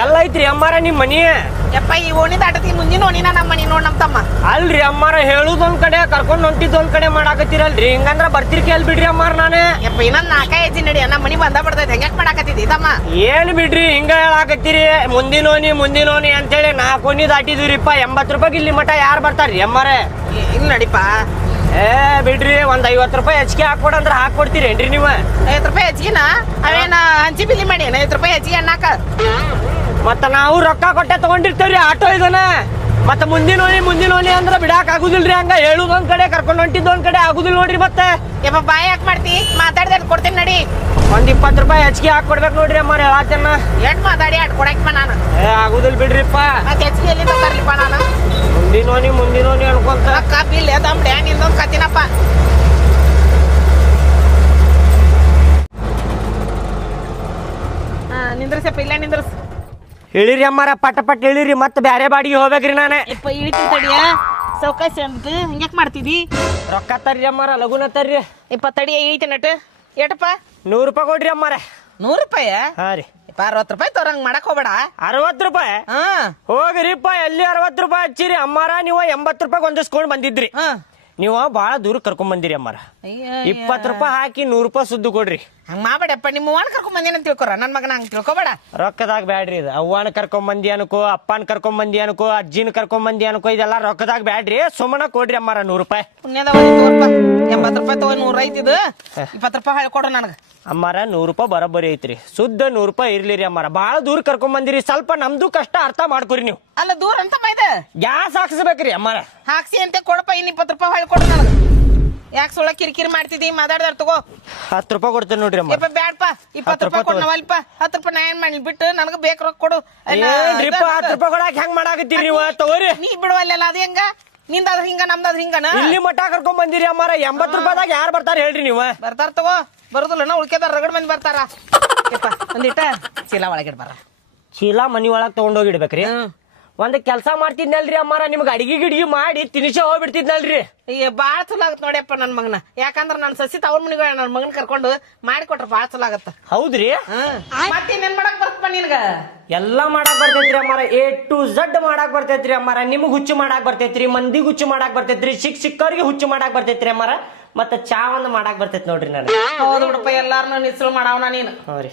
ಎಲ್ಲ ಐತ್ರಿ ಅಮ್ಮಾರ ನಿಮ್ ಮನಿ? ಯಪ್ಪ ಈ ಓಣಿ ದಾಟತಿ ಮುಂದಿನ ಓಣಿನ ನಮ್ಮ ಮನಿ ನೋಡ್ ನಮ್ ತಮ್ಮ. ಅಲ್ರಿ ಅಮ್ಮಾರ ಹೇಳುದೊಂದ್ ಕಡೆ ಕರ್ಕೊಂಡ್ ಹೊಂಟಿದ್ದೊಂದ್ ಕಡೆ ಮಾಡಾಕತ್ತೀರಲ್ರಿ, ಹಿಂಗಂದ್ರ ಬರ್ತಿರ್ ಕೇಳ್ ಬಿಡ್ರಿ ಅಮ್ಮಾರ ನಾನು. ಯಪ್ಪ ಇನ್ನೊಂದ್ 4 ಹೆಜ್ಜೆ ನಡಿ ನಮ್ಮ ಮನಿ ಬಂದ ಬರ್ತೈತಿ, ಹೆಂಗ್ಯಾಕ್ ಮಾಡಾಕತ್ತಿದ್ದಿ ತಮ್ಮ? ಏನ್ ಬಿಡ್ರಿ ಹಿಂಗ ಹೇಳಾಕತ್ತೀರಿ, ಮುಂದಿನೋನಿ ಅಂತೇಳಿ 4 ಓಣಿ ದಾಟಿದ್ವಿರಿಪ್ಪ. 80 ರೂಪಾಯಿ ಇಲ್ಲಿ ಮಠ ಯಾರು ಬರ್ತಾರ್ರಿ ಅಮ್ಮಾರ? ಇಲ್ಲಿ ನಡಿಪ. ಬಿಡ್ರಿ, ಒಂದ್ 50 ರೂಪಾಯಿ ಹೆಚ್ಚಿಗೆ ಹಾಕೊಡಂದ್ರ ಹಾಕೊಡ್ತೀರೇನ್ರಿ ನೀವು? 50 ರೂಪಾಯಿ ಹೆಚ್ಚಿಗೆನ ಅವೇನ ಹಂಚಿ ಬಿಲ್ಲಿ ಮಾಡಿ 50 ರೂಪಾಯಿ ಹೆಚ್ಚಿಗೆ ಅನ್ನಾಕ. ಮತ್ತ ನಾವು ರೊಕ್ಕ ಕೊಟ್ಟೆ ತಗೊಂಡಿರ್ತೇವ್ರಿ ಆಟೋ ಇದನ್ನ. ಮತ್ತ ಮುಂದಿನೋನಿ ಅಂದ್ರ ಬಿಡಾಕ್ ಆಗುದಿಲ್ರಿ, ಹಂಗ ಹೇಳುದೊಂದ್ ಕಡೆ ಕರ್ಕೊಂಡ್ ಹೊಂಟಿದ್ದೊಂದ್ ಕಡೆ ಆಗುದಿಲ್ಲ ನೋಡ್ರಿ. ಮತ್ತೆ ಯಪ್ಪ ಬಾಯ್ ಯಾಕೆ ಮಾಡ್ತಿ? ಮಾತಾಡ್ದೆ ಕೊಡ್ತೀನಿ ನಡಿ. ಒಂದ್ 20 ರೂಪಾಯಿ ಹೆಚ್ಚಿಗೆ ಹಾಕೊಡ್ಬೇಕು ನೋಡ್ರಿ ಅಮ್ಮಾರ, ಹೇಳತ್ತೇನ. ಎಷ್ಟ್ ಮಾತಾಡಿ ಅಟ್ ಕೊಡಕ್ಪ ನಾನು. ಆಗುದಿಲ್ ಬಿಡ್ರಿಪ್ಪ. ಮತ್ತೆ ಹೆಚ್ಚಿಗೆ ಎಲ್ಲಿ ತರ್ಲಿಪ್ಪ ನಾನು? ಮುಂದಿನೋನಿ ಅನ್ಕೊಂತ ರೊಕ್ಕ ಬಿಲ್ ಎದಮ್ಡೆ ನಿಂದೊಂದ್ ಕತ್ತಿನಪ್ಪ. ನಿಂದ್ರಸಪ್ಪ, ಇಲ್ಲ ನಿಂದ್ರಸ್. ಹೇಳಿರಿ ಅಮ್ಮಾರ, ಪಟ ಹೇಳಿರಿ, ಮತ್ತೆ ಬ್ಯಾರೆ ಬಾಡಿಗೆ ಹೋಗ್ಬೇಕ್ರಿ ನಾನು. ಯಪ್ಪ ಇಳಿತಿ ತಡಿಯ, ಸೌಕಾಸಿ ಅಂತ ಹಿಂಗ್ಯಾಕ್ ಮಾಡ್ತಿದಿ? ರೊಕ್ಕ ತರ್ರಿ ಅಮ್ಮಾರ, ಲಗುನ ತರ್ರಿ. ಯಪ್ಪ ತಡಿಯ ಇಳಿತಿ ನಟ. ಏಟಪ್ಪ? 100 ರೂಪಾಯಿ ಕೊಡ್ರಿ ಅಮ್ಮಾರ. 100 ರೂಪಾಯಿ? ಹಾ ರೀ. ಯಪ್ಪ 60 ರೂಪಾಯಿ ತೋರಂಗ್ ಮಾಡಕ್ ಹೋಗ್ಬೇಡ. 60 ರೂಪಾಯಿ? ಹಾ ಹೋಗ್ರಿಪ್ಪ, ಎಲ್ಲಿ 60 ರೂಪಾಯಿ ಹಚ್ಚಿರಿ ಅಮ್ಮಾರ? ನೀವು 80 ರೂಪಾಯಿ ಹೊಂದಿಸ್ಕೊಂಡ್ ಬಂದಿದ್ರಿ. ಹಾ ನೀವು ಬಾಳ ದೂರ ಕರ್ಕೊಂಡ್ ಬಂದಿರಿ ಅಮ್ಮಾರ. 20 ರೂಪಾಯಿ ಹಾಕಿ 100 ರೂಪಾಯಿ ಸುದ್ದು ಕೊಡ್ರಿ. ಹಂಗ ಮಾಡ್ಬೇಡಪ್ಪ, ನಿಮ್ಮ ಅವ್ವನ ಕರ್ಕೊಂಡ್ ಬಂದೇನ ತಿಳ್ಕೊರ, ನನ್ ಮಗನ ಹಂಗ ತಿಳ್ಕೊಬೇಡ. ರೊಕ್ಕದಾಗ ಬ್ಯಾಡ್ರಿ ಇದು. ಅವ್ವನ ಕರ್ಕೊಂಡ್ ಬಂದಿ ಅನ್ಕೋ, ಅಪ್ಪನ ಕರ್ಕೊಂಡ್ ಬಂದಿ ಅನ್ಕೋ, ಅಜ್ಜಿನ ಕರ್ಕೊಂಡ್ ಬಂದಿ ಅನ್ಕೋ, ಇದೆಲ್ಲ ರೊಕ್ಕದಾಗ ಬ್ಯಾಡ್ರಿ. ಸುಮ್ಮನ ಕೊಡ್ರಿ ಅಮ್ಮಾರ 100 ರೂಪಾಯಿ. ಪುಣ್ಯದ 100 ರೂಪಾಯಿ, 80 ರೂಪಾಯಿ ತಗೋ, 100 ಐತಿದ್ 20 ರೂಪಾಯಿ ಹೇಳಿ ಕೊಡು ನನಗ. ಅಮ್ಮಾರ 100 ರೂಪಾಯಿ ಬರೋಬ್ಬರಿ ಐತ್ರಿ. ಶುದ್ಧ 100 ರೂಪಾಯಿ ಇರ್ಲಿರಿ ಅಮ್ಮಾರ. ಬಾಳ ದೂರ ಕರ್ಕೊಂಡ್ ಬಂದಿರಿ, ಸ್ವಲ್ಪ ನಮ್ದು ಕಷ್ಟ ಅರ್ಥ ಮಾಡ್ಕೊರಿ ನೀವು. ಅಲ್ಲ ದೂರ ಅಂತ ಮೈದ ಗ್ಯಾಸ್ ಹಾಕ್ಸ್ಬೇಕ್ರಿ ಅಮ್ಮಾರ. ಹಾಕ್ಸಿ ಅಂತ ಕೊಡಪ್ಪ, ಇನ್ 20 ರೂಪಾಯಿ ಹೇಳಿ ಕೊಡು ನನಗ. ಯಾಕೆ ಸುಳ್ಳ ಕಿರಿಕಿರಿ ಮಾಡ್ತಿದ್ದಿ? ಮಾತಾಡ್ದಾರ ತಗೋ. 10 ರೂಪಾಯಿ ಕೊಡ್ತೇನೆ ನೋಡ್ರಿ ಅಮ್ಮ. ಬ್ಯಾಡಪ್ಪ, 20 ರೂಪಾಯಿ ಕೊಡ್ನವಲ್ಪ. 10 ರೂಪಾಯಿ ನಾ ಏನ್ ಮಾಡಿ ಬಿಟ್ಟು ನನಗ ಬೇಕು ರೊಕ್ಕ ಕೊಡು. 10 ರೂಪಾಯಿ ಕೊಡಾಕ್ ಹೆಂಗ್ ಮಾಡಾಕತ್ತೀರಿ ನೀವು? ತಗೋರಿ. ನೀ ಬಿಡುವಲ್ಲ ಅದು ಹೆಂಗ? ನಿಂದಾದ್ರ ಹಿಂಗ ನಮ್ದಾದ್ರ ಹಿಂಗನ? ಇಲ್ಲಿ ಮಠ ಕರ್ಕೊಂಡ್ ಬಂದಿರಿ ಅಮ್ಮಾರ. 80 ರೂಪಾಯಿದಾಗ ಯಾರು ಬರ್ತಾರ ಹೇಳ್ರಿ ನೀವು? ಬರ್ತಾರ ತಗೋ. ಬರುದಿಲ್ಲ ಉಳ್ಕೆದಾರ ರಗಡ್ ಮಂದಿ ಬರ್ತಾರ. ಒಂದಿಟ ಚೀಲ ಒಳಗಿಡ್ ಬರ. ಚೀಲ ಮನಿ ಒಳಗ್ ತಗೊಂಡೋಗಿಡ್ಬೇಕ್ರಿ. ಒಂದ್ ಕೆಲ್ಸ ಮಾಡ್ತಿದ್ನಲ್ರಿ ಅಮ್ಮಾರ, ನಿಮ್ಗೆ ಗಿಡಿಗಿ ಮಾಡಿ ತಿನಿಸ ಹೋಗ್ಬಿಡ್ತಿದ್ನಲ್ರಿ. ಬಾಳ ಚಲೋ ಆಗತ್ ನೋಡ್ಯಪ್ಪ ನನ್ ಮಗನ. ಯಾಕಂದ್ರ ನನ್ ಸಸಿ ತವ್ರ ಮನಿಗ ನನ್ ಮಗನ್ ಕರ್ಕೊಂಡು ಮಾಡಿಕೊಟ್ರ ಬಾಳ ಚಲೋ ಆಗತ್ತ. ಹೌದ್ರಿ? ಮತ್ತೇನೇನ್ ಮಾಡಕ್ ಬರ್ತಪ್ಪ ನಿನ್ಗ? ಎಲ್ಲಾ ಮಾಡಾಕ್ ಬರ್ತೈತ್ರಿ ಅಮ್ಮಾರ. A to Z ಮಾಡಾಕ್ ಬರ್ತೈತ್ರಿ ಅಮ್ಮಾರ. ನಿಮ್ಗ್ ಹುಚ್ಚು ಮಾಡಾಕ್ ಬರ್ತೈತ್ರಿ, ಮಂದಿಗ್ ಹುಚ್ಚು ಮಾಡಾಕ್ ಬರ್ತೈತ್ರಿ, ಸಿಕ್ಕವ್ರಿಗೆ ಹುಚ್ಚು ಮಾಡಾಕ್ ಬರ್ತೈತ್ರಿ ಅಮ್ಮಾರ. ಮತ್ತ ಚಾ ಒಂದ್ ಮಾಡಾಕ್ ಬರ್ತೈತಿ ನೋಡ್ರಿ ನಾನು. ಹೌದು ಬಿಡಪ್ಪ, ಎಲ್ಲಾರನು ನಿಸ್ರು ಮಾಡವನ ನೀನು. ಹೌದ್ರಿ.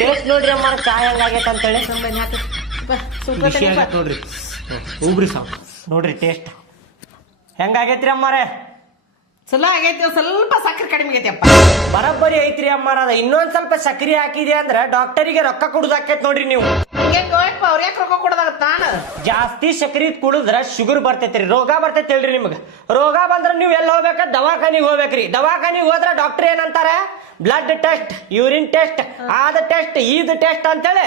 ಟೇಸ್ಟ್ ನೋಡ್ರಿ ಅಮ್ಮಾರ, ಚಾ ಹೆಂಗಾಗೈತೆ ಅಂತೇಳಿ ನೋಡ್ರಿ. ಉಬ್ರಿ ಸಾಕು ನೋಡ್ರಿ, ಟೇಸ್ಟ್ ಹೆಂಗಾಗೈತ್ರಿ ಅಮ್ಮಾರ? ಚಲೋ ಆಗೈತಿ. ಸ್ವಲ್ಪ ಸಕ್ಕರೆ ಕಡಿಮೆ ಆಗೈತಿಯಪ್ಪ. ಬರಬ್ಬರಿ ಐತ್ರಿ ಅಮ್ಮಾರ. ಅದ ಇನ್ನೊಂದ್ ಸ್ವಲ್ಪ ಸಕ್ರಿ ಹಾಕಿದೆ ಅಂದ್ರ ಡಾಕ್ಟರಿಗೆ ರೊಕ್ಕ ಕೊಡುದಾಕೈತ್ ನೋಡ್ರಿ ನೀವು. ಅವ್ರ ಯಾಕೆ ರೊಕ್ಕ ಕೊಡದಾಗತ್ತ? ನಾನು ಜಾಸ್ತಿ ಸಕ್ರಿ ಕುಡಿದ್ರ ಶುಗರ್ ಬರ್ತೈತ್ರಿ, ರೋಗ ಬರ್ತೈತಿ ಹೇಳ್ರಿ ನಿಮ್ಗ. ರೋಗ ಬಂದ್ರ ನೀವ್ ಎಲ್ಲಿ ಹೋಗ್ಬೇಕ? ದವಾಖಾನಿಗೆ ಹೋಗ್ಬೇಕ್ರಿ. ದವಾಖಾನಿಗೆ ಹೋದ್ರ ಡಾಕ್ಟರ್ ಏನಂತಾರ? ಬ್ಲಡ್ ಟೆಸ್ಟ್, ಯೂರಿನ್ ಟೆಸ್ಟ್, ಆದ ಟೆಸ್ಟ್, ಈದ್ ಟೆಸ್ಟ್ ಅಂತೇಳಿ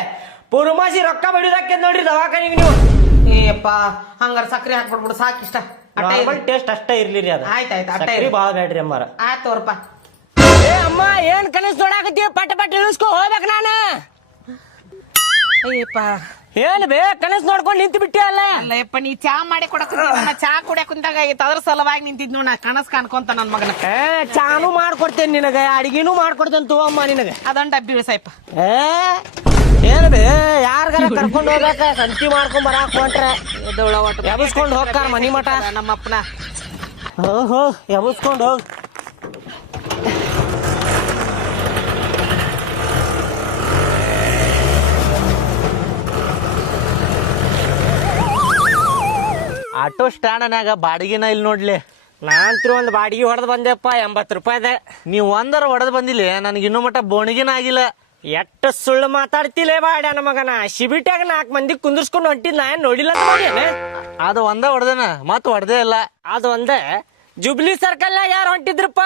ಪುರುಮಾಸಿ ರೊಕ್ಕ ಬಡಿದಾಕೈತ್ ನೋಡ್ರಿ ದವಾಖಾನಿಗೆ ನೀವು. ಏಪ್ಪ ಹಂಗಾರ ಸಕ್ರಿ ಹಾಕ್ಬಿಡ್ಬಿಡು ಸಾಕಿಷ್ಟ. ಟೇಸ್ಟ್ ಅಷ್ಟೇ ಇರ್ಲಿರಿ. ಅದ ಆಯ್ತಾಯ್ತು, ಸಕ್ರಿ ಬಾಳ ಬೇಡ್ರಿ ಅಮ್ಮಾರ. ಆಯ್ತು ತೋರಪ್ಪ. ಅಮ್ಮ ಏನ್ ಕನಸ್ ನೋಡಾಕತ್ತೀವಿ? ಪಟ ಇಳಿಸ್ಕೊ ಹೋಗ್ಬೇಕ ನಾನು. ಅಯ್ಯಪ್ಪ ಏನ್ ಬೇ ಕನಸ್ ನೋಡ್ಕೊಂಡ್ ನಿಂತು ಬಿಟ್ಟಿ ಅಲ್ಲ? ಅಲ್ಲಪ್ಪ, ನೀ ಚಾ ಮಾಡಿ ಕೊಡಕ್ ಚಾ ಕುಡಿಯಕ್ ಕುಂತಾಗ ಅದ್ರ ಸಲುವಾಗಿ ನಿಂತಿದ್ ನೋಡ. ಕನಸ್ ಕಾಣ್ಕೊಂತ ನನ್ ಮಗನ. ಚಾನು ಮಾಡ್ಕೊಡ್ತೇನೆ ನಿನಗ, ಅಡಿಗೆನೂ ಮಾಡ್ಕೊಡ್ತೇನೆ ತಗೋಮ್ಮ ನಿನಗ. ಅದೊಂದ್ ಡಬ್ಬಿ ಇಳಿಸಪ್ಪ. ಏನ್ ಬೇ ಯಾರ್ಗಾರ ಕರ್ಕೊಂಡ್ ಹೋಗ್ಬೇಕ? ಸಂತಿ ಮಾಡ್ಕೊಂಡ್ ಬರಾಕ್ ಹೊಂಟ್ರೆ ಎಬಸ್ಕೊಂಡ್ ಹೋಗ್ತಾರ ಮನಿ ಮಠ ನಮ್ಮಪ್ಪನ. ಹೋ ಎಬಸ್ಕೊಂಡ್ ಹೋಗ್. ಆಟೋ ಸ್ಟ್ಯಾಂಡ್ನಾಗ ಬಾಡಿಗೆನ ಇಲ್ಲಿ ನೋಡ್ಲಿ. ನಾಂತ್ರು ಒಂದ್ ಬಾಡಿಗೆ ಹೊಡೆದ್ ಬಂದೆಪ್ಪ, 80 ರೂಪಾಯಿದೆ. ನೀವ್ ಒಂದರ ಹೊಡೆದ್ ಬಂದಿಲ್ಲ, ನನಗೆ ಇನ್ನೂ ಮಟ್ಟ ಬೋಣಿಗೆನ ಆಗಿಲ್ಲ. ಎಷ್ಟ ಸುಳ್ಳು ಮಾತಾಡ್ತಿಲೇ ಬಾಡ್ಯಾನ ಮಗನ. ಶಿಬಿಟ್ಯಾಗ 4 ಮಂದಿ ಕುಂದರ್ಸ್ಕೊಂಡ್ ಹೊಂಟಿದ್ ನಾ ಏನ್ ನೋಡಿಲ್ಲ ಅಂತ. ಅದು ಒಂದ ಹೊಡೆದನ, ಮತ್ ಹೊಡೆದೇ ಇಲ್ಲ. ಅದು ಒಂದೇ ಜುಬ್ಲಿ ಸರ್ಕಲ್ ಯಾರು ಹೊಂಟಿದ್ರಪ್ಪ?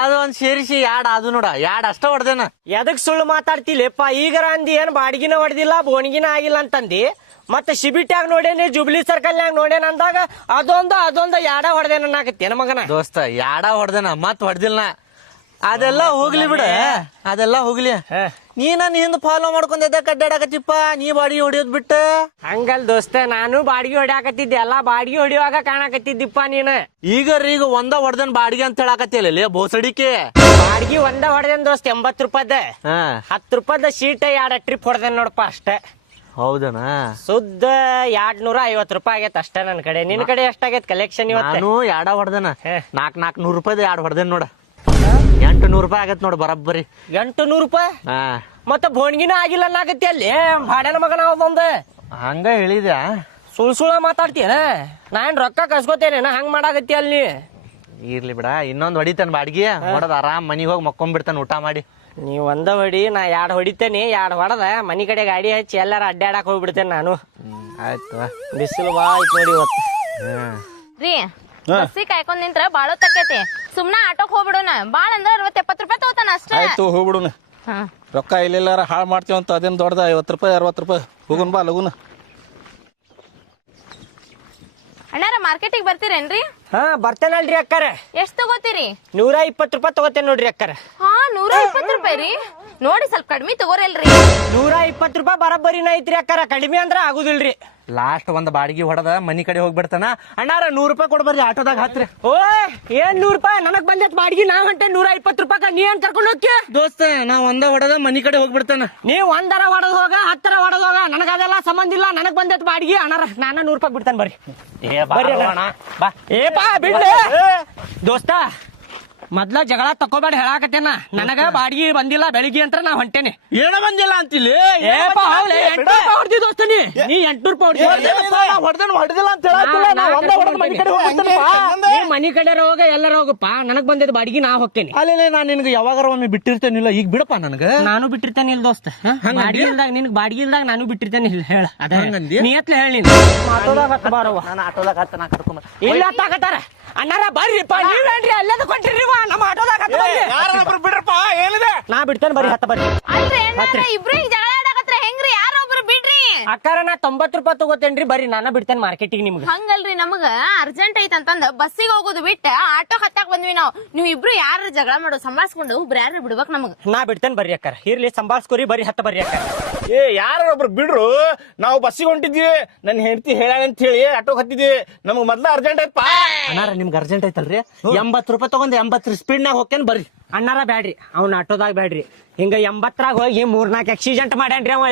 ಅದು ಒಂದ್ ಸೇರಿಸಿ ಅದು ನೋಡ, ಅಷ್ಟ ಹೊಡೆದೇನ. ಎದಕ್ ಸುಳ್ಳು ಮಾತಾಡ್ತಿಲೇಪ್ಪ? ಈಗರ ಅಂದಿ ಏನ್ ಬಾಡಿಗೆನ ಹೊಡೆದಿಲ್ಲ, ಬೋಣಿಗಿನ ಆಗಿಲ್ಲ ಅಂತಂದಿ. ಮತ್ತೆ ಶಿಬಿಟ್ಯಾಗ ನೋಡೇನಿ, ಜುಬ್ಲಿ ಸರ್ಕಲ್ನಾಗ ನೋಡೇನ ಅಂದಾಗ ಅದೊಂದು ಯಾಡ ಹೊಡೆದೇನ ನಾಕತ್ತೇನ ಮಗನ. ದೋಸ್ತ ಹೊಡೆದೇನ, ಮತ್ ಹೊಡೆದಿಲ್ಲ. ಅದೆಲ್ಲ ಹೋಗ್ಲಿ ಬಿಡ, ಅದೆಲ್ಲ ಹೋಗ್ಲಿ. ನೀ ನನ್ ಹಿಂದ್ ಫಾಲೋ ಮಾಡ್ಕೊಂಡ್ ಕಡ್ಡಾಡಕತ್ತಿಪ್ಪ, ನೀ ಬಾಡಿಗೆ ಹೊಡಿಯೋದ್ ಬಿಟ್ಟ. ಹಂಗಲ್ ದೋಸ್ತ, ನಾನು ಬಾಡಿಗೆ ಹೊಡ್ಯಾಕತ್ತಿದ್ದೆ. ಎಲ್ಲಾ ಬಾಡಿಗೆ ಹೊಡಿಯುವಾಗ ಕಾಣಕತ್ತಿದ್ದಿಪ್ಪ ನೀನು. ಈಗ ಒಂದ ಹೊಡೆದನ್ ಬಾಡಿಗೆ ಅಂತ ಹೇಳಾಕತ್ತಿಲ್ಲ ಬೋಸಡಿಕೆ. ಬಾಡ್ಗಿ ಒಂದ ಹೊಡೆದೇನ್ ದೋಸ್ತ್ 80 ರೂಪಾಯ್ದ ಹಾ 10 ರೂಪಾಯ್ದ ಶೀಟ್ 2 ಟ್ರಿಪ್ ಹೊಡೆದೇನ್ ನೋಡಪ್ಪ ಅಷ್ಟೇ. ಹೌದನ ಸುದ್ದ 250 ರೂಪಾಯಿ ಆಗೈತೆ ಅಷ್ಟೇ ನನ್ ಕಡೆ. ನಿನ್ ಕಡೆ ಎಷ್ಟಾಗೈತ್ ಕಲೆಕ್ಷನ್ ಇವತ್ತು? ನಾನು ಎರಡ ಹೊಡೆದನ ಹೇ. 400 ರೂಪಾಯ್ದು 2 ಹೊಡೆದೇನ್ ನೋಡ 800 ರೂಪಾಯಿ ಆಗತ್ ನೋಡ ಬರಬ್ಬರಿ. 800 ರೂಪಾಯಿ ಹಾ ಮತ್ತ ಬೋಣ್ಗಿನ ಆಗಿಲ್ಲ ಅನ್ನಾಗತ್ತೆ ಅಲ್ಲಿ ಭಾಡ್ಯಾನ ಮಗನ ಒಂದ ಹಂಗ ಹೇಳಿದ್ಯಾ? ಸುಳ್ಳ ಮಾತಾಡ್ತೀಯನ? ನಾನ್ ರೊಕ್ಕ ಕಸ್ಕೋತೇನೆ ಹಂಗ್ ಮಾಡಾಕತ್ತಿ ಅಲ್ಲಿ. ಇರ್ಲಿ ಬಿಡ, ಇನ್ನೊಂದ್ ಹೊಡಿತಾನ ಬಾಡ್ಗಿ ಹೊಡೆದ ಆರಾಮ್ ಮನಿಗ್ ಹೋಗಿ ಮಕ್ಕೊಂಡ್ಬಿಡ್ತಾನ ಊಟ ಮಾಡಿ. ನೀವ್ ಒಂದ ಹೊಡಿ, ನಾ 2 ಹೊಡಿತೇನಿ. 2 ಹೊಡೆದ ಮನಿ ಕಡೆ ಗಾಡಿ ಹಚ್ಚಿ ಎಲ್ಲಾರ ಅಡ್ಡಾಡಕ್ ಹೋಗ್ಬಿಡ್ತೇನೆ ನಾನು. ಆಯ್ತು. ಬಿಸಿಲು ಬಾ ಐತ್ ನೋಡಿ ಇವತ್ತು. ರೀ ಬಸ್ಸಿಗೆ ಕಾಯ್ಕೊಂಡ್ ನಿಂತ್ರ ಬಾಳ ತಕ್ಕೈತಿ. ಸುಮ್ನ ಆಟೋಕ್ ಹೋಗ್ಬಿಡೋಣ. ಬಾಳ ಅಂದ್ರ 60-70 ರೂಪಾಯಿ ತಗೋತಾನ ಅಷ್ಟೇ. ಆಯ್ತು ಹೋಗ್ಬಿಡುನ. ರೊಕ್ಕ ಇಲ್ಲೆಲ್ಲಾರ ಹಾಳು ಮಾಡ್ತೀವಂತ ಅದೇನ್ ದೊಡ್ಡದ 50 ರೂಪಾಯಿ 60 ರೂಪಾಯಿ. ಹೋಗುನ್ ಬಾ ಲಗುನ. ಅಣ್ಣಾರ ಮಾರ್ಕೆಟಿಗೆ ಬರ್ತೀರೇನ್ರಿ? ಹಾ ಬರ್ತೇನಲ್ರಿ ಅಕ್ಕಾರ. ಎಷ್ಟ್ ತಗೋತೀರಿ? 120 ರೂಪಾಯಿ ತಗೋತೇನೆ ನೋಡ್ರಿ ಅಕ್ಕಾರ. ಹಾ 120 ರೂಪಾಯಿ ರೀ. ನೋಡಿ ಸ್ವಲ್ಪ ಕಡಿಮೆ ತಗೋರಲ್ರಿ. 120 ರೂಪಾಯಿ ಬರಬ್ಬರಿನ ಐತ್ರಿ ಅಕ್ಕಾರ. ಕಡಿಮೆ ಅಂದ್ರ ಆಗುದಿಲ್ರಿ. ಲಾಸ್ಟ್ ಒಂದ್ ಬಾಡ್ಗಿ ಹೊಡೆದ ಮನಿ ಕಡೆ ಹೋಗ್ಬಿಡ್ತಾನ. ಅಣ್ಣಾರ 100 ರೂಪಾಯಿ ಕೊಡ್ಬರ್ರಿ ಆಟೋದಾಗ ಹತ್ರಿ. ಓಯ್ ಏನ್ 100 ರೂಪಾಯಿ ನನಗ್ ಬಂದೈತ್ ಬಾಡ್ಗಿ. ನಾ ಹೊಂಟೆ 120 ರೂಪಾಯಿ. ನೀ ಏನ್ ಕರ್ಕೊಂಡು ಹೋಗ್ತಿ? ದೋಸ್ತ ನಾ ಒಂದ ಹೊಡೆದ ಮನಿ ಕಡೆ ಹೋಗ್ಬಿಡ್ತಾನ. ನೀವ್ 1 ಹೊಡೆದ್ ಹೋಗ 10 ಹೊಡೆದ್ ಹೋಗ, ನನಗ ಅದೆಲ್ಲ ಸಂಬಂಧ ಇಲ್ಲ. ನನಗ್ ಬಂದೈತ್ ಬಾಡ್ಗಿ. ಅಣ್ಣಾರ ನಾನ 100 ರೂಪಾಯಿ ಬಿಡ್ತಾನೆ ಬರ್ರಿ. ಬರ್ರಿ ಅಣ್ಣ. ಬಾ ಏ ಬಾ ಬಿಡ್ಲೆ ದೋಸ್ತ. ಮೊದ್ಲ ಜಗಳ ತಕೋಬೇಡ ಹೇಳಾಕತ್ತೇನ. ನನಗ ಬಾಡ್ಗಿ ಬಂದಿಲ್ಲ ಬೆಳಿಗ್ಗೆ ಅಂತ ನಾ ಹೊಂಟೇನಿ. ಏನ ಬಂದಿಲ್ಲ ಅಂತಿಲ್ಲಿ. ಏಪಾ ಹೌಲೆ 800 ರೂಪಾಯಿ ಹೊಡ್ದಿ ದೋಸ್ತ ನೀ 800 ರೂಪಾಯಿ ಹೊಡೆದಿಲ್ಲ ಅಂತ ಹೇಳತ್ತಿಲ್ಲ. ನಾ ಒಂದ ಹೊಡೆದ ಮನಿ ಕಡೆ ಹೋಗ್ಬಿಡ್ತಾನಪ್ಪ. ನೀ ಮನಿ ಕಡೆ ಹೋಗ ಎಲ್ಲರ ಹೋಗಪ್ಪ. ನನಗ್ ಬಂದಿದ್ ಬಾಡಿಗೆ ನಾ ಹೋಗ್ತೇನೆ. ಅಲ್ಲೇ ನಾ ನಿನ್ಗೆ ಯಾವಾಗಾರ ಒಮ್ಮೆ ಬಿಟ್ಟಿರ್ತೇನಿಲ್ಲ. ಈಗ ಬಿಡಪ್ಪ ನನಗ. ನಾನು ಬಿಟ್ಟಿರ್ತೇನೆ ಇಲ್ಲ ದೋಸ್ತ. ಬಾಡಿಗೆ ಇಲ್ದಾಗ ನಿನ್ಗೆ ಬಾಡಿಗೆ ಇಲ್ದಾಗ ನಾನು ಬಿಟ್ಟಿರ್ತೇನೆ ಇಲ್ಲ. ಹೇಳ ಅದ ಹಂಗಂದಿ? ನೀ ಎತ್ಲ ಹೇಳಿ. ಆಟೋದಾಗ ಹತ್ತ ಬಾರವ್ವ. ನಾನು ಆಟೋದಾಗ ಹತ್ತ ನಾ ಕರ್ಕೊಂಡ್ ಇಲ್ಲ ಹತ್ತಾಕತ್ತಾರ. ಅಣ್ಣಾರ ಬರ್ರಿಪ್ಪ. ನೀವೇನ್ರಿ ಅಲ್ಲೇದ ಕೊಟ್ಟಿರಿ ನಮ್ಮ ಆಟೋದಾಗ ಹತ್ತ ಬರ್ರಿ. ಯಾರೊಬ್ರು ಬಿಡ್ರಪ್ಪ, ಏನಿದೆ? ನಾ ಬಿಡ್ತೇನೆ ಬರ್ರಿ ಹತ್ತ ಬರ್ರಿ. ಅಲ್ರಿ ಅಣ್ಣಾರ ಇಬ್ರು ಹಿಂಗ್ ಜಗಳ ಆಡಕತ್ರ ಹೆಂಗ್ರಿ? ಯಾರೊಬ್ರು ಬಿಡ್ರಿ. ಅಕ್ಕಾರ ನಾ 90 ರೂಪಾಯಿ ತಗೋತೇನ್ರಿ. ಬರ್ರಿ ನಾನ ಬಿಡ್ತೇನೆ ಮಾರ್ಕೆಟಿಗೆ ನಿಮ್ಗೆ. ಹಂಗಲ್ರಿ ನಮಗ ಅರ್ಜೆಂಟ್ ಐತಂತಂದ ಬಸ್ಸಿಗೆ ಹೋಗೋದು ಬಿಟ್ಟ ಆಟೋ ಹತ್ತಾಕ್ ಬಂದ್ವಿ ನಾವು. ನೀವ್ ಇಬ್ರು ಯಾರ ಜಗಳ ಮಾಡೋ ಸಂಭಾಳ್ಸ್ಕೊಂಡು ಒಬ್ರು ಯಾರು ಬಿಡ್ಬೇಕ್ ನಮಗ. ನಾ ಬಿಡ್ತೇನೆ ಬರ್ರಿ ಅಕ್ಕಾರ. ಇರ್ಲಿ ಸಂಭಾಳ್ಸ್ಕೋರಿ ಬರ್ರಿ ಹತ್ತ ಬರ್ರಿ ಅಕ್ಕಾರ. ಏ ಯಾರೊಬ್ರು ಬಿಡ್ರು. ನಾವು ಬಸ್ಸಿಗೆ ಹೊಂಟಿದ್ವಿ. ನನ್ನ ಹೆಂಡತಿ ಹೇಳ ಅಂತ ಹೇಳಿ ಆಟೋಗೆ ಹತ್ತಿದ್ವಿ. ನಮಗ್ ಮೊದ್ಲ ಅರ್ಜೆಂಟ್ ಐತಪ್ಪ. ಅಣ್ಣಾರ ನಿಮ್ಗೆ ಅರ್ಜೆಂಟ್ ಐತಲ್ರಿ. 80 ರೂಪಾಯಿ ತಗೊಂಡ್ 80 ಸ್ಪೀಡ್ನಾಗ ಹೋಗ್ತೇನೆ ಬರ್ರಿ. ಅಣ್ಣಾರ ಬ್ಯಾಡ್ರಿ. ಅವ್ನ ಆಟೋದಾಗ ಬ್ಯಾಡ್ರಿ. ಹಿಂಗ 80ರಾಗ ಹೋಗಿ 3-4 ಆಕ್ಸಿಡೆಂಟ್ ಮಾಡ್ಯಾನ್ರಿ ಅವ.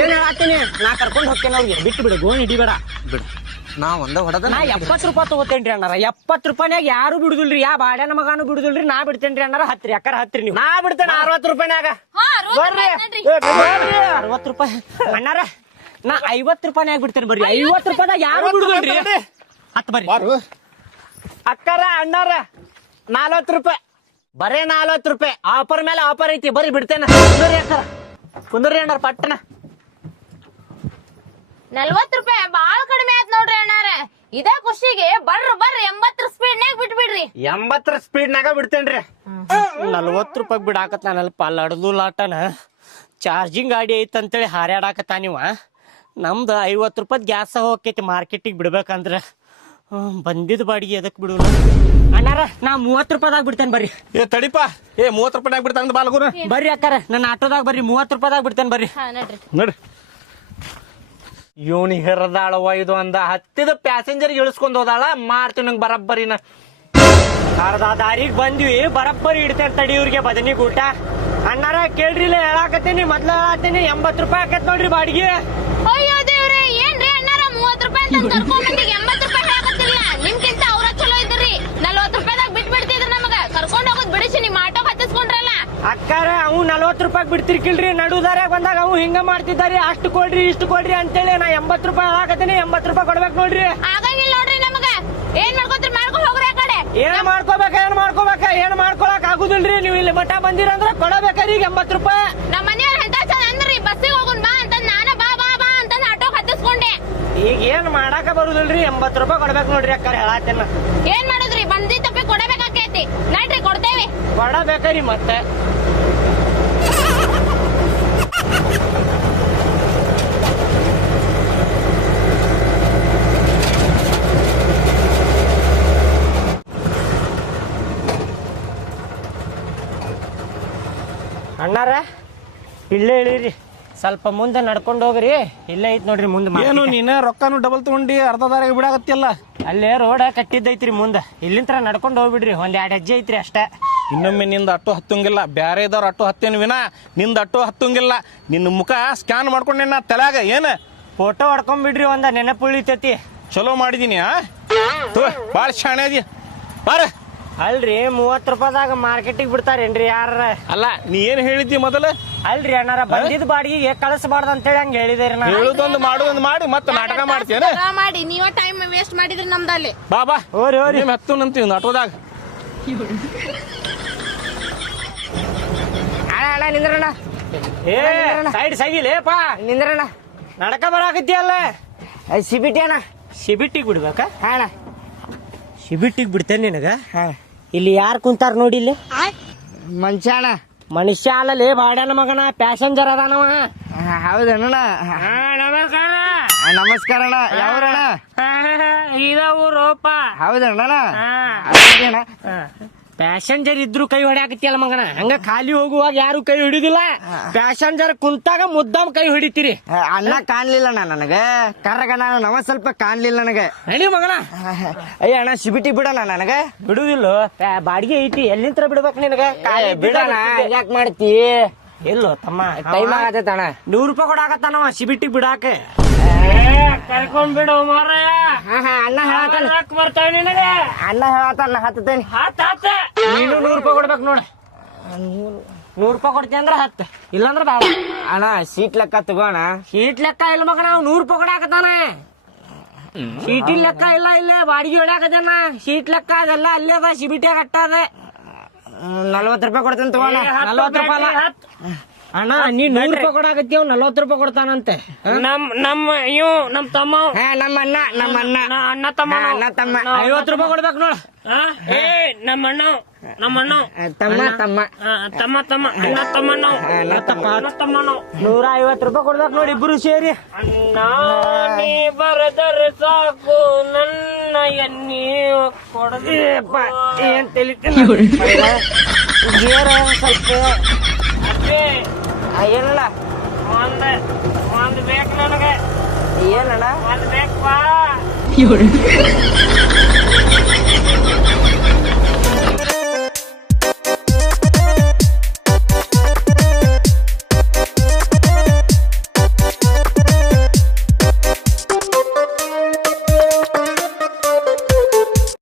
ಏನ್ ಹೇಳತ್ತೀನಿ. ನಾ ಕರ್ಕೊಂಡ್ ಹೋಗ್ತೇನೆ ಅವ್ರಿಗೆ. ಬಿಟ್ಟು ಬಿಡು ಗೋಣ್ ಹಿಡಿಬೇಡ. ಬಿಡು ನಾ ಒಂದ ಹೊಡೆದ. ನಾ 70 ರೂಪಾಯಿ ತಗೋತೇನ್ರಿ ಅಣ್ಣಾರ. 70 ರೂಪಾಯಿನಾಗ ಯಾರು ಬಿಡುದಿಲ್ರಿ. ಯಾ ಬಾಡ್ಯಾನ ಮಗಾನು ಬಿಡುದಿಲ್ರಿ. ನಾ ಬಿಡ್ತೇನ್ರಿ ಅಣ್ಣಾರ. ಹತ್ರಿ ಅಕ್ಕಾರ ಹತ್ರಿ ನೀವು. ನಾ ಬಿಡ್ತೇನೆ 60 ರೂಪಾಯಿನಾಗ. ಹಾ 60 ರೂಪಾಯಿ ಅಣ್ಣಾರ. ನಾ 50 ರೂಪಾಯಿನಾಗ ಬಿಡ್ತೇನೆ ಬರ್ರಿ. 50 ರೂಪಾಯಿದಾಗ ಯಾರು ಬಿಡುದಿಲ್ರಿ. ಹತ್ ಬರ್ರಿ. ಬಾರು. ಅಕ್ಕಾರ ಅಣ್ಣಾರ 40 ರೂಪಾಯಿ. ಬರೇ 40 ರೂಪಾಯಿ. ಆಫರ್ ಮೇಲೆ ಆಫರ್ ಐತಿ. ಬರ್ರಿ ಬಿಡ್ತೇನೆ. ಕುಂದ್ರಿ ಅಕ್ಕಾರ ಕುಂದ್ರಿ ಅಣ್ಣಾರ ಪಟ್ಟಣ. 40 ರೂಪಾಯಿ ಬಾಳ ಕಡಿಮೆ ಆಯ್ತು ನೋಡ್ರಿ ಅಣ್ಣಾರ. ಇದೇ ಖುಷಿಗೆ ಬರ್ರಿ 80 ಸ್ಪೀಡ್ನಾಗ ಬಿಟ್ಬಿಡ್ರಿ. 80 ಸ್ಪೀಡ್ನಾಗ ಬಿಡ್ತೇನ್ರಿ. 40 ರೂಪಾಯಿ ಬಿಡಾಕತ್ ನಾನಲ್ಪ. ಅಲ್ಲಡ್ದು ಲಾಟನ ಚಾರ್ಜಿಂಗ್ ಗಾಡಿ ಐತಂತೇಳಿ ಹಾರ್ಯಾಡಾಕತ್ತ ನೀವ. ನಮ್ದು 50 ರೂಪಾಯಿ ಗ್ಯಾಸ್ ಹೋಗೈತಿ ಮಾರ್ಕೆಟಿಗೆ ಬಿಡ್ಬೇಕಂದ್ರ. ಬಂದಿದ್ ಬಾಡಿಗೆ ಎದಕ್ ಬಿಡು ಅಣ್ಣಾರ. ನಾ 30 ರೂಪಾಯಿದಾಗ ಬಿಡ್ತೇನೆ ಬರ್ರಿ. ಏ ತಡಿಪ. ಏ 30 ರೂಪಾಯಿನಾಗ ಬಿಡ್ತಾನ ಬಾ ಲಗುನ. ಬರ್ರಿ ಅಕ್ಕಾರ ನನ್ನ ಆಟೋದಾಗ ಬರ್ರಿ. 30 ರೂಪಾಯಿದಾಗ ಬಿಡ್ತೇನೆ ಬರ್ರಿ. ಹಾ ನಡ್ರಿ. ನೋಡಿ ಇವನಿ ಹೆರದಾಳವ ಇದು ಅಂದ. ಹತ್ತಿದ ಪ್ಯಾಸೆಂಜರ್ ಇಳಿಸ್ಕೊಂಡ್ ಹೋದಾಳ. ಮಾಡ್ತೀವಿ ನಂಗೆ ಬರಬ್ಬರಿನ. ಅರ್ಧ ದಾರಿಗೆ ಬಂದ್ವಿ. ಬರಬ್ಬರಿ ಇಡ್ತೇನೆ ತಡಿ ಇವ್ರಿಗೆ ಬದನಿ ಊಟ. ಅಣ್ಣಾರ ಕೇಳ್ರಿ ಇಲ್ಲ ಹೇಳಾಕತ್ತೀನಿ. ಮೊದ್ಲ ಹೇಳತ್ತೀನಿ 80 ರೂಪಾಯಿ ಆಕತ್ ನೋಡ್ರಿ ಬಾಡಿಗೆ. ಅಯ್ಯೋ ದೇವ್ರೆ ಏನ್ರಿ ಅಣ್ಣಾರ 30 ರೂಪಾಯಿ ಅಂತ ಕರ್ಕೊಂಡ್ ಬಂದಿಗೆ 80 ರೂಪಾಯಿ ಹೇಳಕತ್ತಿಲ್ಲ. ನಿಮ್ಗಿಂತ ಅವ್ರ ಚಲೋ ಇದ್ರಿ. 40 ರೂಪಾಯಿದಾಗ ಬಿಟ್ಬಿಡ್ತಿದ್ರು ನಮಗ. ಕರ್ಕೊಂಡ್ ಹೋಗೋದ್ ಬಿಡಿಸಿ ನಿಮ್ ಆಟೋ ಹತ್ತಿಸ್ಕೊಂಡ್ರಲ್ಲ. ಅಕ್ಕಾರ ಅವು 40 ರೂಪಾಯಿ ಬಿಡ್ತಿರ್ಕಿಲ್ರಿ. ನಡುದಾರ್ಯಾಗ ಬಂದಾಗ ಅವು ಹಿಂಗ ಮಾಡ್ತಿದ್ದಾರಿ. ಅಷ್ಟು ಕೊಡ್ರಿ ಇಷ್ಟು ಕೊಡ್ರಿ ಅಂತೇಳಿ ನಾ 80 ರೂಪಾಯಿ ಹೇಳಾಕತ್ತೀನಿ. 80 ರೂಪಾಯಿ ಕೊಡ್ಬೇಕು ನೋಡ್ರಿ. ಆಗಂಗಿಲ್ಲ ನೋಡ್ರಿ ನಮಗ. ಏನ್ ಮಾಡ್ಕೊತ್ರಿ ಮಾಡ್ಕೊಂಡ್ ಹೋಗ್ರಿ ಆ ಕಡೆ. ಏನ್ ಮಾಡ್ಕೋಬೇಕ ಏನ್ ಮಾಡ್ಕೊಳಕ್ ಆಗುದಿಲ್ರಿ. ನೀವು ಇಲ್ಲಿ ಮಠ ಬಂದಿರಂದ್ರ ಕೊಡಬೇಕ್ರಿ 80 ರೂಪಾಯಿ. ನಮ್ಮ ಮನೆಯವ್ರ ಎಂತ ಚಂದ ಅಂದ್ರಿ ಬಸ್ಸಿಗೆ ಹೋಗುನ್ ಬಾ ಅಂತ. ನಾನ ಬಾ ಬಾ ಬಾ ಅಂತ ಆಟೋ ಹತ್ತಿಸ್ಕೊಂಡೆ. ಈಗ ಏನ್ ಮಾಡಾಕ ಬರುದಿಲ್ರಿ. 80 ರೂಪಾಯಿ ಕೊಡ್ಬೇಕು ನೋಡ್ರಿ ಅಕ್ಕಾರ ಹೇಳತ್ತೇನ. ಏನ್ ಮಾಡುದ್ರಿ? ಬಂದಿ ತಪ್ಪಿ ಕೊಡಬೇಕಾಕೈತಿ. ನಡ್ರಿ ಕೊಡ್ತೇವಿ. ಕೊಡಬೇಕ್ರಿ ಮತ್ತೆ. ಅಣ್ಣಾರ ಇಲ್ಲೇ ಇಳಿರಿ. ಸ್ವಲ್ಪ ಮುಂದೆ ನಡ್ಕೊಂಡು ಹೋಗ್ರಿ. ಇಲ್ಲೇ ಐತ್ ನೋಡ್ರಿ ಮುಂದೆ. ಏನು ನೀನ ರೊಕ್ಕನು ಡಬಲ್ ತಗೊಂಡಿ ಅರ್ಧ ದಾರಿಗೆ ಬಿಡಾಕತ್ತಿಯಲ್ಲ. ಅಲ್ಲೇ ರೋಡ ಕಟ್ಟಿದ್ದೈತ್ರಿ ಮುಂದೆ. ಇಲ್ಲಿಂತ್ರ ನಡ್ಕೊಂಡು ಹೋಗ್ಬಿಡ್ರಿ. ಒಂದ್ 2 ಹೆಜ್ಜೆ ಐತ್ರಿ ಅಷ್ಟೇ. ಇನ್ನೊಮ್ಮೆ ನಿಂದ ಅಟ್ಟು ಹತ್ತಂಗಿಲ್ಲ, ಬ್ಯಾರೆದವ್ರ ಅಟ್ಟು ಹತ್ತೇನು ವಿನ ನಿಂದ ಅಟ್ಟು ಹತ್ತಂಗಿಲ್ಲ. ನಿನ್ನ ಮುಖ ಸ್ಕ್ಯಾನ್ ಮಾಡ್ಕೊಂಡೆ ನಾ ತಲೆಯಾಗ ಏನು ಫೋಟೋ ಹೊಡ್ಕೊಂಡ್ಬಿಡ್ರಿ ಒಂದ ನೆನಪು ಉಳಿತೈತಿ. ಚಲೋ ಮಾಡಿದೀನಿ ಭಾಳ ಶಾಣೆ ಅದಿ ಬಾರ. ಅಲ್ರಿ 30 ರೂಪಾಯಿದಾಗ ಮಾರ್ಕೆಟಿಗೆ ಬಿಡ್ತಾರೇನ್ರಿ ಯಾರ? ಅಲ್ಲ ನೀ ಏನ್ ಹೇಳಿದ್ದಿ ಮೊದಲ? ಅಲ್ರಿ ಅಣ್ಣಾರ ಬಂದಿದ್ ಬಾಡಿಗೆ ಕಳಿಸಬಾರ್ದು ಅಂತೇಳಿ ಹಂಗ ಹೇಳಿದೇರಿ ನಾ. ಹೇಳುದೊಂದು ಮಾಡೋದೊಂದು ಮಾಡಿ ಮತ್ತೆ ನಾಟಕ ಮಾಡ್ತೇನೆ ಮಾಡಿ ನೀವ ಟೈಮ್ ವೇಸ್ಟ್ ಮಾಡಿದ್ರಿ ನಮ್ದಲ್ಲಿ. ಬಾ ಬಾ ಹೋರಿ ಹೋರಿ ನಿಮ್ ಹತ್ತು ನಂತೀವಿ ಆಟೋದಾಗ. ಅಣ್ಣ ನಿಂದ್ರಣ್ಣ, ಏ ಸೈಡ್ ಸಗಿಲೇಪ ನಿಂದ್ರಣ್ಣ. ನಡಕ ಬರಾಕತ್ತೀಯಲ್ಲ. ಸಿಬಿಟಿ ಅಣ್ಣ. ಶಿಬಿಟ್ಟಿಗೆ ಬಿಡ್ಬೇಕಾ? ಅಣ್ಣ ಶಿಬಿಟ್ಟಿಗೆ ಬಿಡ್ತೇನೆ ನಿನಗ. ಇಲ್ಲಿ ಯಾರು ಕುಂತಾರ ನೋಡಿ ಇಲ್ಲಿ? ಮಂಚ ಅಣ್ಣ. ಮನುಷ್ಯ ಅಲ್ಲಲೇ ಬಾಡ್ಯಾನ ಮಗನ, ಪ್ಯಾಸೆಂಜರ್ ಅದಾನವ. ಹೌದಣ್ಣ. ನಮಸ್ಕಾರ. ನಮಸ್ಕಾರ ಅಣ್ಣ. ಯಾವ್ರಣ್ಣ? ಇದ ಊರೋಪ. ಹೌದಣ್ಣ. ಪ್ಯಾಸೆಂಜರ್ ಇದ್ರು ಕೈ ಹೊಡ್ಯಾಕತ್ತಿಯಲ್ಲ ಮಗನ, ಹಂಗ ಖಾಲಿ ಹೋಗುವಾಗ ಯಾರು ಕೈ ಹಿಡಿದಿಲ್ಲ. ಪ್ಯಾಸೆಂಜರ್ ಕುಂತಾಗ ಮುದ್ದಾಮ್ ಕೈ ಹೊಡಿತೀರಿ. ಅಣ್ಣ ಕಾಣ್ಲಿಲ್ಲ ನನಗೆ, ಕರ್ರಗ ನಾನು ನವ ಸ್ವಲ್ಪ ಕಾಣ್ಲಿಲ್ಲ ನನಗೆ. ಹೇಳಿ ಮಗನ. ಅಯ್ಯ ಅಣ್ಣ ಸಿಬಿಟಿ ಬಿಡಣ ನನಗೆ. ಬಿಡುದಿಲ್ಲ, ಬಾಡಿಗೆ ಐತಿ, ಎಲ್ಲಿಂತ್ರ ಬಿಡ್ಬೇಕು ನಿನಗ? ಬಿಡಣ ಯಾಕೆ ಮಾಡ್ತಿ? ಎಲ್ಲೋ ತಮ್ಮ ಟೈಮ್ ಆಗತ್ತಣ್ಣ. 100 ರೂಪಾಯಿ ಕೊಡಾಕತ್ತಾನವ ಶಿಬಿಟಿ ಬಿಡಾಕ. ಕರ್ಕೊಂಡ್ ಬಿಡು ಮಾರಾಯ. ಅಣ್ಣ ಹೇಳತ್ತಾನ, ಬರ್ತಾವ ನಿನಗೆ. ಅಣ್ಣ ಹೇಳತ್ತಾನ, ಹತ್ತತೇನೆ. ನೀನು 100 ರೂಪಾಯಿ ಕೊಡ್ಬೇಕು ನೋಡ. 100 ರೂಪಾಯಿ ಕೊಡ್ತಿ ಅಂದ್ರ 10, ಇಲ್ಲಾಂದ್ರ ಬೇಡ. ಅಣ್ಣ ಸೀಟ್ ಲೆಕ್ಕ ತಗೋಣ. ಸೀಟ್ ಲೆಕ್ಕ ಇಲ್ಲ ಮಗ, ನಾವು 100 ರೂಪಾಯಿ ಕೊಡಾಕತ್ತಾನ. ಸೀಟಿನ ಲೆಕ್ಕ ಇಲ್ಲ, ಇಲ್ಲೇ ಬಾಡಿಗೆ ಹೊಡ್ಯಾಕತ್ತಾನ. ಸೀಟ್ ಲೆಕ್ಕ ಅದೆಲ್ಲ ಅಲ್ಲೇ ಅದ, ಶಿಬಿಟಿಯಾಗ ಅಟ್ಟ ಅದ. 40 ರೂಪಾಯಿ ಕೊಡ್ತೇನೆ ತಗೋಣ. 40 ರೂಪಾಯಿ ಅಲ್ಲ ಅಣ್ಣ, ನೀ 100 ರೂಪಾಯಿ ಕೊಡಾಕತ್ತೀವ್, 40 ರೂಪಾಯಿ ಕೊಡ್ತಾನಂತೆ. ನಮ್ಮ ತಮ್ಮ, ನಮ್ಮ ಅಣ್ಣ, ನಮ್ಮ ಅಣ್ಣ, ಅಣ್ಣ ತಮ್ಮ, ಅಣ್ಣ ತಮ್ಮ. 50 ರೂಪಾಯಿ ಕೊಡ್ಬೇಕು ನೋಡ. ನಮ್ಮ ಅಣ್ಣ ತಮ್ಮ ತಮ್ಮ ಅಣ್ಣ ತಮ್ಮಣ್ಣ 150 ರೂಪಾಯಿ ಕೊಡ್ಬೇಕು ನೋಡಿ, ಇಬ್ರು ಸೇರಿ. ಅಣ್ಣ ನೀ ಬರದರೆ ಸಾಕು ನನ್ನ ಎಣ್ಣಿ ಕೊಡದೇಪ್ಪ. ಏನ್ ತಿಳಿತೀನಿ ಸ್ವಲ್ಪ ಏನಣ್ಣ? ಒಂದ್ ಬೇಕು ನನಗೆ. ಏನಣ್ಣ? ಒಂದ್ ಬೇಕಪ್ಪ.